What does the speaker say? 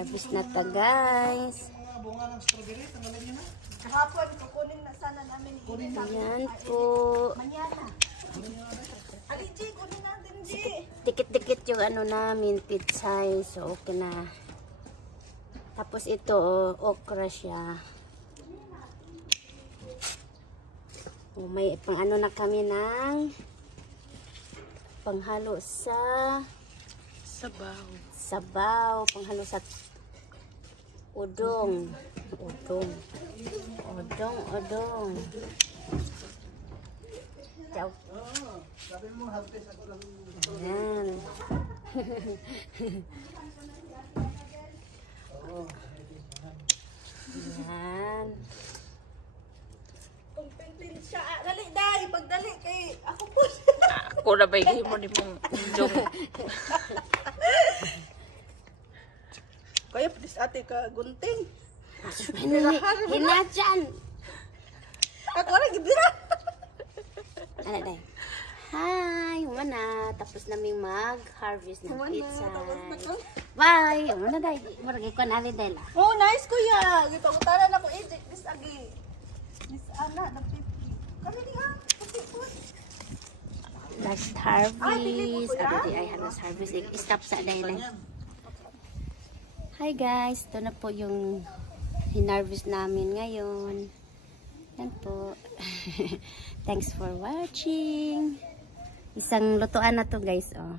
Harvest na ta, guys. Mga bunga ng strawberry, tanggalin niyo na. Kahapon, kukunin na sana namin. Ayan po. Manyana. Ali, G, kunin natin, G. Dikit-dikit yung ano namin, pitsay. So, okay na. Tapos ito, oh, okra siya. Oh, may pang ano na kami ng panghalo sa sabaw. Panghalo sa udong. Udong. Ciao. Sabi mo, harvest ako lang. Ayan. Oh. Ayan. Kung pintin siya. Dali, dali. Pagdali kay ako po. Ako na ba mo ni mong jong. Kaya please ate ka gunting. Hinachan. Ako na gidira. Ano day? Hi, humana. Tapos naming mag-harvest ng pizza. Bye. Humana day. Maragay ko na day la. Oh, nice kuya. Gito utaran ako eject this agi. Miss Ana na pipi. Kami ni ha. Last harvest. Ano di ay halos harvest. Stop sa day lang. Hi guys. Ito na po yung hinarvest namin ngayon. Yan po. Thanks for watching. Isang lutuan na to guys. Oh.